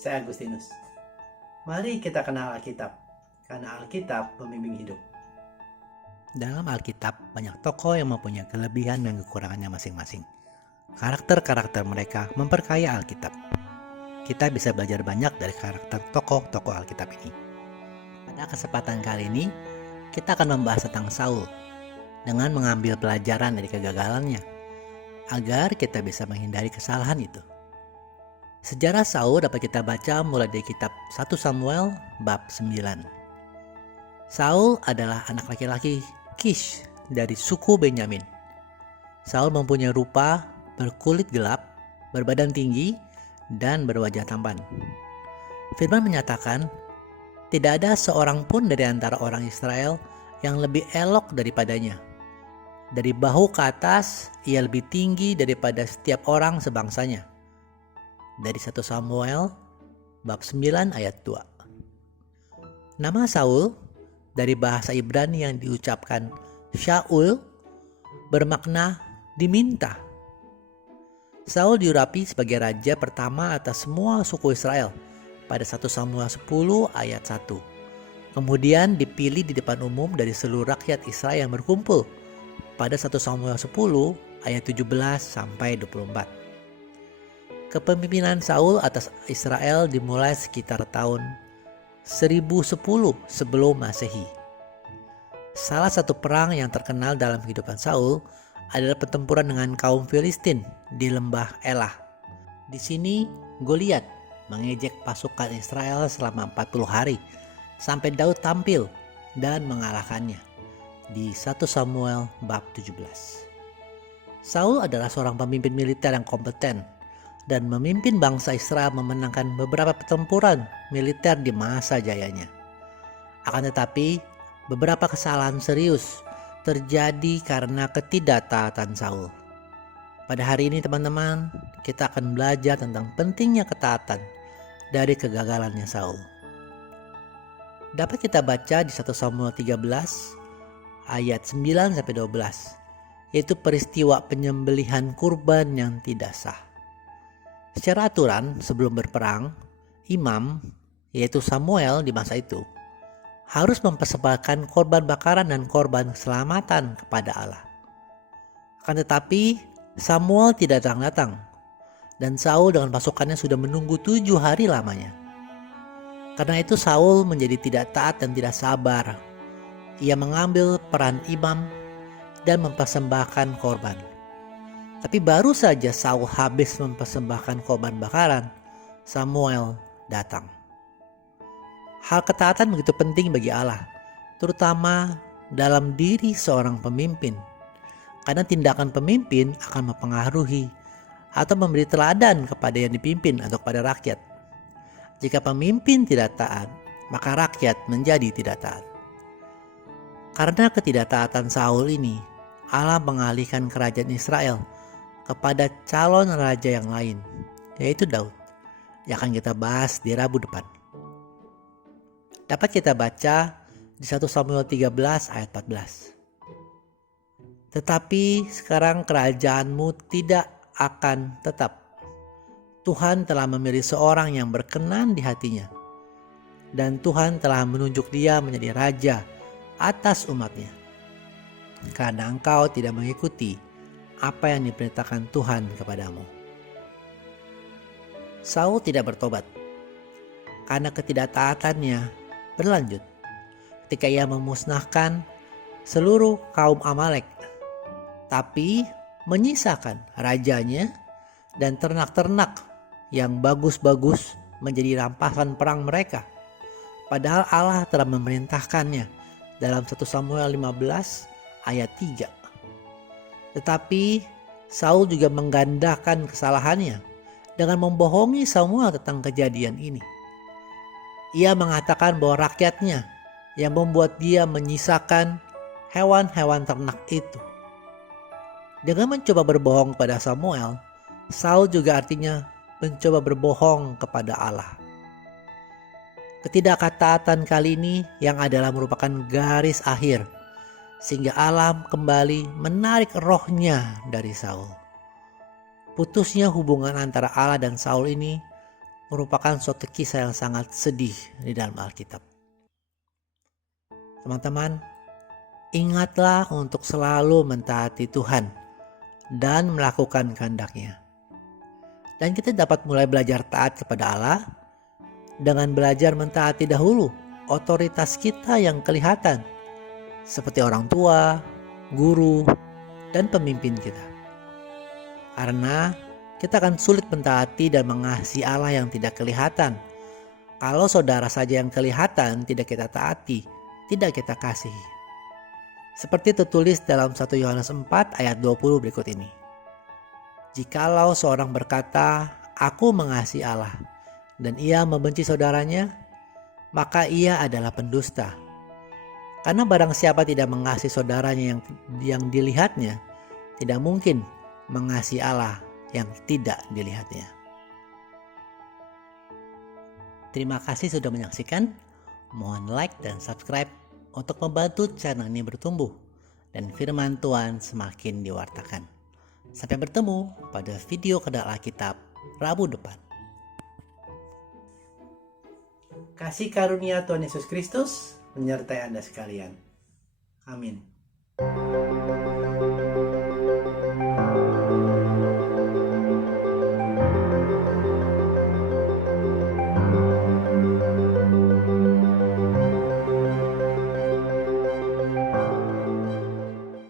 Saya Agustinus. Mari kita kenal Alkitab, karena Alkitab pembimbing hidup. Dalam Alkitab, banyak tokoh yang mempunyai kelebihan dan kekurangannya masing-masing. Karakter-karakter mereka memperkaya Alkitab. Kita bisa belajar banyak dari karakter tokoh-tokoh Alkitab ini. Pada kesempatan kali ini, kita akan membahas tentang Saul dengan mengambil pelajaran dari kegagalannya, agar kita bisa menghindari kesalahan itu. Sejarah Saul dapat kita baca mulai dari kitab 1 Samuel bab 9. Saul adalah anak laki-laki Kish dari suku Benyamin. Saul mempunyai rupa berkulit gelap, berbadan tinggi, dan berwajah tampan. Firman menyatakan, tidak ada seorang pun dari antara orang Israel yang lebih elok daripadanya. Dari bahu ke atas, ia lebih tinggi daripada setiap orang sebangsanya. Dari 1 Samuel bab 9 ayat 2. Nama Saul dari bahasa Ibrani yang diucapkan Shaul bermakna diminta. Saul diurapi sebagai raja pertama atas semua suku Israel pada 1 Samuel 10 ayat 1. Kemudian dipilih di depan umum dari seluruh rakyat Israel yang berkumpul pada 1 Samuel 10 ayat 17 sampai 24. Kepemimpinan Saul atas Israel dimulai sekitar tahun 1010 sebelum Masehi. Salah satu perang yang terkenal dalam kehidupan Saul adalah pertempuran dengan kaum Filistin di lembah Elah. Di sini Goliat mengejek pasukan Israel selama 40 hari sampai Daud tampil dan mengalahkannya di 1 Samuel bab 17. Saul adalah seorang pemimpin militer yang kompeten dan memimpin bangsa Israel memenangkan beberapa pertempuran militer di masa jayanya. Akan tetapi, beberapa kesalahan serius terjadi karena ketidaktaatan Saul. Pada hari ini teman-teman, kita akan belajar tentang pentingnya ketaatan dari kegagalannya Saul. Dapat kita baca di 1 Samuel 13 ayat 9-12, yaitu peristiwa penyembelihan kurban yang tidak sah. Secara aturan, sebelum berperang, imam, yaitu Samuel di masa itu, harus mempersembahkan korban bakaran dan korban keselamatan kepada Allah. Akan tetapi, Samuel tidak datang-datang, dan Saul dengan pasukannya sudah menunggu 7 hari lamanya. Karena itu Saul menjadi tidak taat dan tidak sabar. Ia mengambil peran imam dan mempersembahkan korban. Tapi baru saja Saul habis mempersembahkan korban bakaran, Samuel datang. Hal ketaatan begitu penting bagi Allah, terutama dalam diri seorang pemimpin. Karena tindakan pemimpin akan mempengaruhi atau memberi teladan kepada yang dipimpin atau kepada rakyat. Jika pemimpin tidak taat, maka rakyat menjadi tidak taat. Karena ketidaktaatan Saul ini, Allah mengalihkan kerajaan Israel kepada calon raja yang lain, yaitu Daud, yang akan kita bahas di Rabu depan. Dapat kita baca di 1 Samuel 13 ayat 14. Tetapi sekarang kerajaanmu tidak akan tetap. Tuhan telah memilih seorang yang berkenan di hatinya, dan Tuhan telah menunjuk dia menjadi raja atas umatnya. Karena engkau tidak mengikuti apa yang diperintahkan Tuhan kepadamu. Saul tidak bertobat karena ketidaktaatannya berlanjut ketika ia memusnahkan seluruh kaum Amalek, tapi menyisakan rajanya dan ternak-ternak yang bagus-bagus menjadi rampasan perang mereka. Padahal Allah telah memerintahkannya dalam 1 Samuel 15 ayat 3. Tetapi Saul juga menggandakan kesalahannya dengan membohongi Samuel tentang kejadian ini. Ia mengatakan bahwa rakyatnya yang membuat dia menyisakan hewan-hewan ternak itu. Dengan mencoba berbohong kepada Samuel, Saul juga artinya mencoba berbohong kepada Allah. Ketidakketaatan kali ini yang adalah merupakan garis akhir, sehingga Allah kembali menarik rohnya dari Saul. Putusnya hubungan antara Allah dan Saul ini merupakan suatu kisah yang sangat sedih di dalam Alkitab. Teman-teman, ingatlah untuk selalu mentaati Tuhan dan melakukan kehendak-Nya. Dan kita dapat mulai belajar taat kepada Allah dengan belajar mentaati dahulu otoritas kita yang kelihatan, seperti orang tua, guru, dan pemimpin kita. Karena kita akan sulit mentaati dan mengasihi Allah yang tidak kelihatan kalau saudara saja yang kelihatan tidak kita taati, tidak kita kasihi. Seperti tertulis dalam 1 Yohanes 4 ayat 20 berikut ini. Jikalau seorang berkata, "Aku mengasihi Allah," dan ia membenci saudaranya, maka ia adalah pendusta. Karena barang siapa tidak mengasihi saudaranya yang dilihatnya, tidak mungkin mengasihi Allah yang tidak dilihatnya. Terima kasih sudah menyaksikan. Mohon like dan subscribe untuk membantu channel ini bertumbuh dan firman Tuhan semakin diwartakan. Sampai bertemu pada video kedal Alkitab Rabu depan. Kasih karunia Tuhan Yesus Kristus menyertai Anda sekalian. Amin.